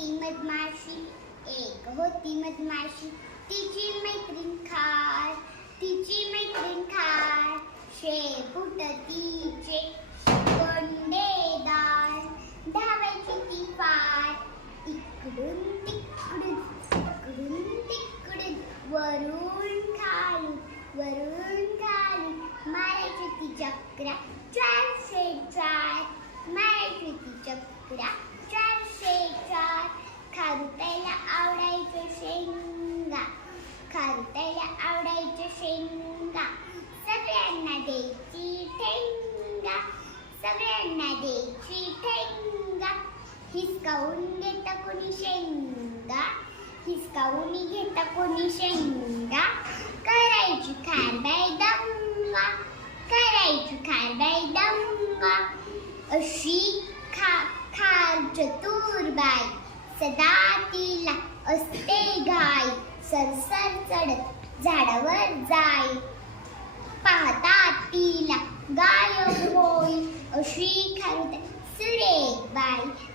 होती मधमाशी, एक होती मधमाशी, तिची मैत्रीण खार, तिची मैत्रीण खार. शेपूट तिचे गोंडेदार, धावायची ती फार. इकडून तिकडून, इकडून तिकडून, वरून खाली, वरून खाली. मारायची ती चक्रा 404, मारायची ती चक्रा 404. खारुताईला आवडायच्या शेंगा, खारुताईला आवडायच्या शेंगा. सगळ्यांना द्यायची ठेंगा, सगळ्यांना द्यायची ठेंगा. हिसकावून घेता कोणी शेंगा, हिसकावून घेता कोणी शेंगा. करायची खारबाई दंगा, करायची खारबाई दंगा. अशी खार चतुर बाई, सदा तिला असते घाई. सरसर चढत झाडावर जाई, पाहता तिला गायब होई. अशी खारुताई सुरेख बाई.